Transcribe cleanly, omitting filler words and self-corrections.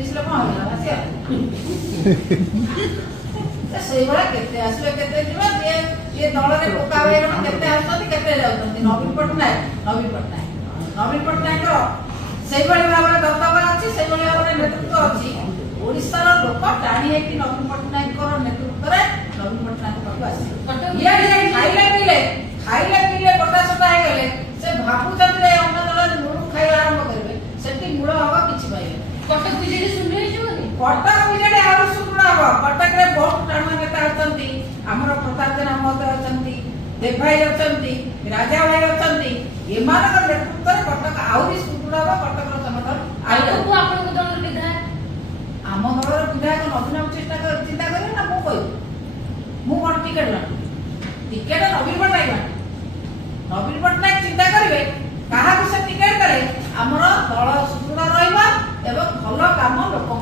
ମିଶିଲେ କଣ ହେଲା ଆସିବା ସେଇ ଭଳିଆ କେତେ ଆସିବେ କେତେ ଯିବେ ଯିଏ ଦଳରେ ପୋକା ବାଇଗଣ କେତେ ଆସୁଛନ୍ତି କେତେ ଯାଉଛନ୍ତି। ନବୀନ ପଟ୍ଟନାୟକର ସେଇଭଳି ଭାବରେ ଦବଦବା ଅଛି, ସେଇଭଳି ଭାବରେ ନେତୃତ୍ୱ ଅଛି। ଓଡ଼ିଶାର ଲୋକ ଟାଣି ହେଇକି ନବୀନ ପଟ୍ଟନାୟକଙ୍କର ନେତୃତ୍ୱରେ ନବୀନ ପଟ୍ଟନାୟକ ପାଖକୁ ଆସିବେ। ଖାଇଲେ ପିଇଲେ କଟାସଟା ହେଇଗଲେ ସେ ଭାବୁଛନ୍ତି ଯେ ଅନ୍ୟ ଦଳରେ ମୂଳକୁ ଖାଇବା ଆରମ୍ଭ କରିବେ, ସେଠି ମୂଳ ହବ କିଛି ପାଇବେ। କଟକ ବିଜେଡି ଶୂନ୍ୟ ହେଇଯିବନି? କଟକ ବିଜେଡି ଆହୁରି ସୁଦୃଢ ହବ। କଟକରେ ବହୁତ ଟାଣୁଆ ନେତା ଅଛନ୍ତି, ଆମର ପ୍ରତାପ ଜେନା ମହୋଦୟ ଅଛନ୍ତି, ଦେବ ଭାଇ ଅଛନ୍ତି, ରାଜା ଭାଇ ଅଛନ୍ତି। ଏମାନଙ୍କ ନେତୃତ୍ୱରେ କଟକ ଆହୁରି ସୁଦୃଢ ହବ। କଟକର ସମର୍ଥନ ଆଗକୁ ଆପଣଙ୍କ ଦଳର ବିଧାୟକ, ଆମ ଦଳର ବିଧାୟକ ନବୀନ ଚିନ୍ତା କରିବେ ନା ମୁଁ କହିବି? ମୁଁ କଣ ଟିକେଟ ବାଣ୍ଟିବି? ଟିକେଟ ନବୀନ ପଟ୍ଟନାୟକ ବାଣ୍ଟିବେ। ନବୀନ ପଟ୍ଟନାୟକ ଚିନ୍ତା କରିବେ କାହାକୁ ସେ ଟିକେଟ ଦେଲେ ଆମର ଦଳ ସୁଦୃଢ ରହିବ ଏବଂ ଭଲ କାମ ଲୋକଙ୍କ